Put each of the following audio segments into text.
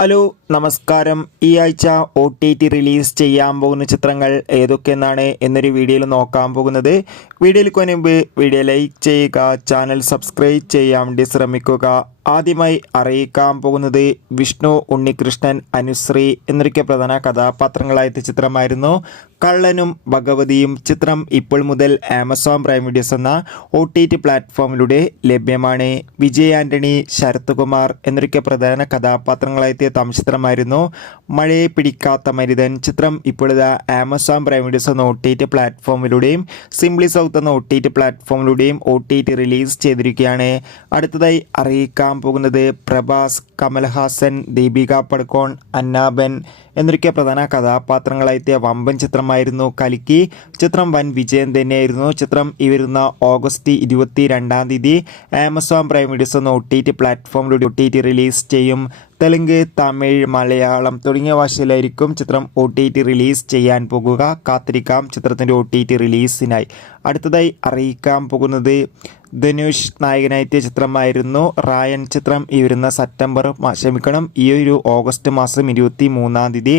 Hello നമസ്കാരം. ഈ ആഴ്ച OTT റിലീസ് ചെയ്യാൻ പോകുന്ന ചിത്രങ്ങൾ ഏതൊക്കെയെന്നാണ് എന്നൊരു വീഡിയോയിൽ നോക്കാൻ പോകുന്നത്. വീഡിയോയിലേക്ക് മുൻപ് വീഡിയോ ലൈക്ക് ചെയ്യുക, ചാനൽ സബ്സ്ക്രൈബ് ചെയ്യാൻ വേണ്ടി ശ്രമിക്കുക. ആദ്യമായി അറിയിക്കാൻ പോകുന്നത് വിഷ്ണു ഉണ്ണികൃഷ്ണൻ അനുശ്രീ എന്നൊക്കെ പ്രധാന കഥാപാത്രങ്ങളായ ചിത്രമായിരുന്നു കള്ളനും ഭഗവതിയും. ചിത്രം ഇപ്പോൾ മുതൽ ആമസോൺ പ്രൈം വീഡിയോസ് എന്ന OTT പ്ലാറ്റ്ഫോമിലൂടെ ലഭ്യമാണ്. വിജയ് ആൻ്റണി, ശരത് കുമാർ എന്നൊക്കെ പ്രധാന കഥാപാത്രങ്ങളായ ചിത്രമായിരുന്നു മഴയെ പിടിക്കാത്ത മരുതൻ. ചിത്രം ഇപ്പോഴത്തെ ആമസോൺ പ്രൈം വീഡിയോസ് എന്ന OTT പ്ലാറ്റ്ഫോമിലൂടെയും സിംപ്ലി സൗത്ത് എന്ന OTT പ്ലാറ്റ്ഫോമിലൂടെയും OTT റിലീസ് ചെയ്തിരിക്കുകയാണ്. അടുത്തതായി അറിയിക്കാൻ പോകുന്നത് പ്രഭാസ്, കമൽഹാസൻ, ദീപിക പടുക്കോൺ, അന്നാബൻ എന്നൊക്കെ പ്രധാന കഥാപാത്രങ്ങളായ വമ്പൻ ചിത്രമായിരുന്നു കൽക്കി. ചിത്രം വൻ വിജയം തന്നെയായിരുന്നു. ചിത്രം ഈ വരുന്ന ഓഗസ്റ്റ് 22 ആമസോൺ പ്രൈം വീഡിയോസ് എന്ന OTT പ്ലാറ്റ്ഫോമിലൂടെ OTT റിലീസ് ചെയ്യും. തെലുങ്ക്, തമിഴ്, മലയാളം തുടങ്ങിയ ഭാഷയിലായിരിക്കും ചിത്രം OTT റിലീസ് ചെയ്യാൻ പോകുക. കാത്തിരിക്കാം ചിത്രത്തിൻ്റെ OTT റിലീസിനായി. അടുത്തതായി അറിയിക്കാൻ പോകുന്നത് ധനുഷ് നായകനായെത്തിയ ചിത്രമായിരുന്നു റായൻ. ചിത്രം ഈ വരുന്ന ഈ ഒരു ഓഗസ്റ്റ് മാസം 23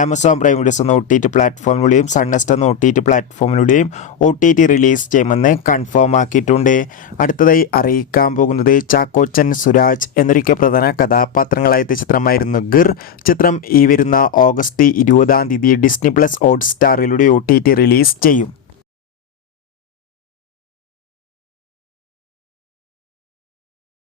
ആമസോൺ പ്രൈം വീഡിയോസ് എന്ന OTT പ്ലാറ്റ്ഫോമിലൂടെയും സൺനെസ്റ്റ് എന്ന OTT പ്ലാറ്റ്ഫോമിലൂടെയും OTT റിലീസ് ചെയ്യുമെന്ന് കൺഫേം ആക്കിയിട്ടുണ്ട്. അടുത്തതായി അറിയിക്കാൻ പോകുന്നത് ചാക്കോച്ചൻ, സുരാജ് എന്നൊക്കെ പ്രധാന കഥാപാത്രങ്ങളായ ചിത്രമായിരുന്നു ഗിർ. ചിത്രം ഈ വരുന്ന ഓഗസ്റ്റ് 20 ഡിസ്നി പ്ലസ് ഹോട്ട്സ്റ്റാറിലൂടെ OTT റിലീസ് ചെയ്യും.